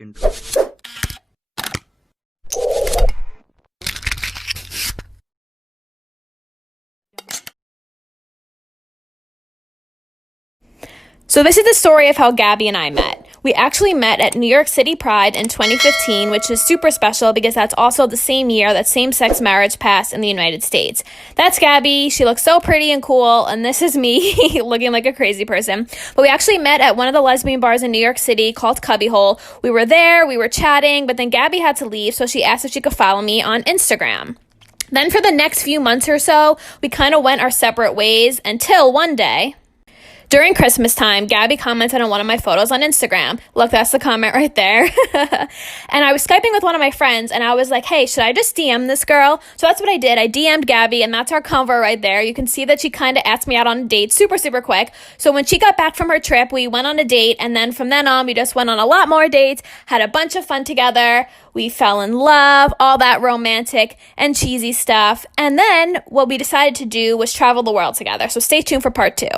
intro. So this is the story of how Gabby and I met. We actually met at New York City Pride in 2015, which is super special because that's also the same year that same-sex marriage passed in the United States. That's Gabby. She looks so pretty and cool, and this is me looking like a crazy person. But we actually met at one of the lesbian bars in New York City called Cubbyhole. We were there, we were chatting, but then Gabby had to leave, so she asked if she could follow me on Instagram. Then for the next few months or so, we kind of went our separate ways until one day, during Christmas time, Gabby commented on one of my photos on Instagram. Look, that's the comment right there. And I was Skyping with one of my friends, and I was like, hey, should I just DM this girl? So that's what I did. I DM'd Gabby, and that's our convo right there. You can see that she kind of asked me out on a date super, super quick. So when she got back from her trip, we went on a date, and then from then on, we just went on a lot more dates, had a bunch of fun together. We fell in love, all that romantic and cheesy stuff. And then what we decided to do was travel the world together. So stay tuned for part 2.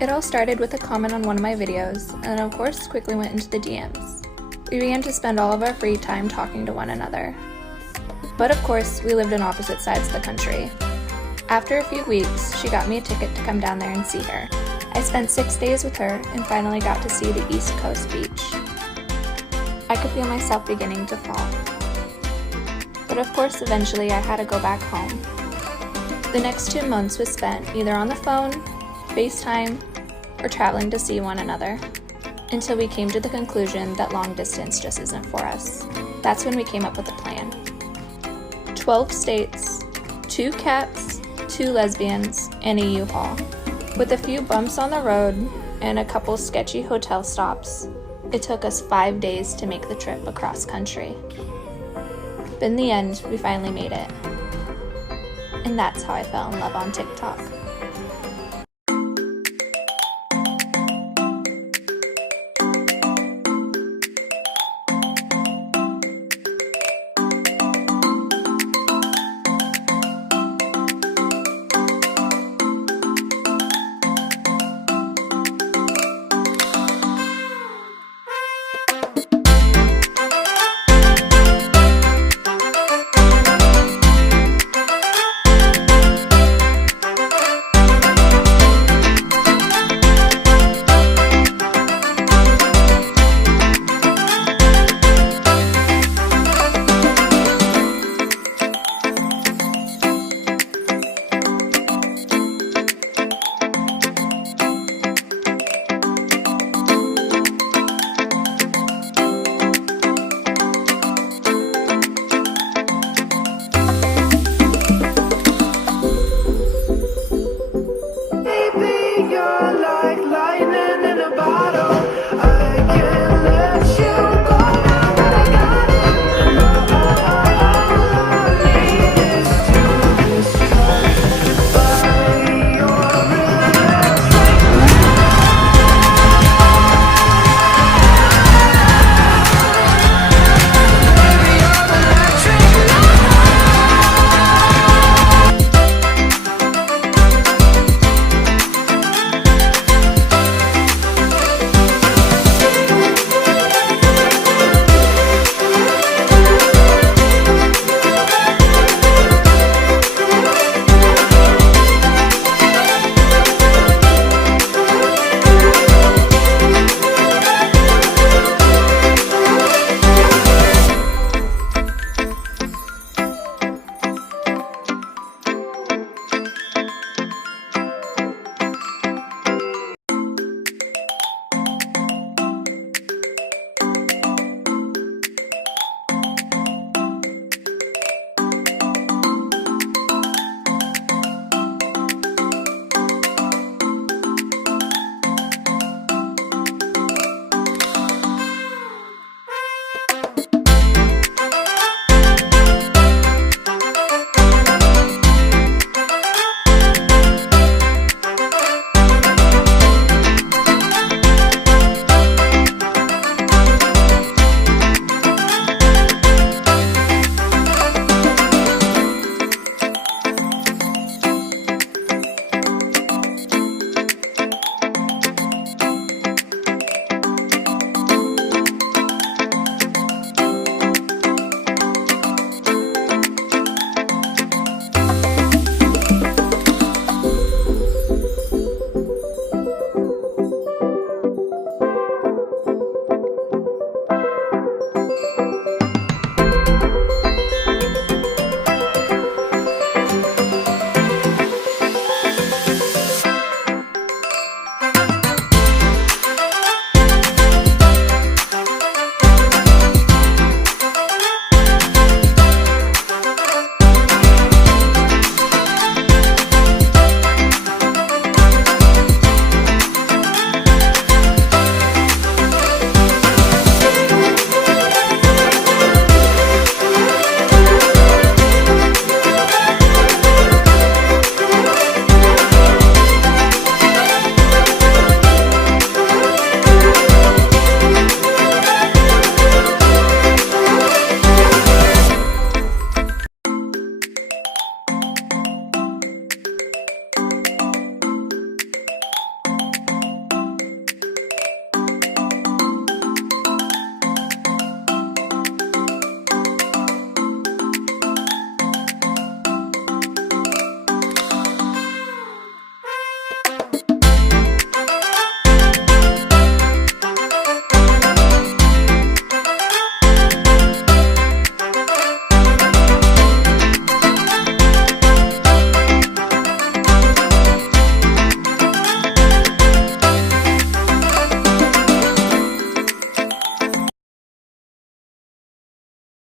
It all started with a comment on one of my videos, and of course quickly went into the DMs. We began to spend all of our free time talking to one another. But of course, we lived on opposite sides of the country. After a few weeks, she got me a ticket to come down there and see her. I spent 6 days with her and finally got to see the East Coast beach. I could feel myself beginning to fall. But of course, eventually I had to go back home. The next 2 months was spent either on the phone, FaceTime, or traveling to see one another, until we came to the conclusion that long distance just isn't for us. That's when we came up with a plan. 12 states, 2 cats, 2 lesbians, and a U-Haul. With a few bumps on the road and a couple sketchy hotel stops, it took us 5 days to make the trip across country. But in the end, we finally made it. And that's how I fell in love on TikTok.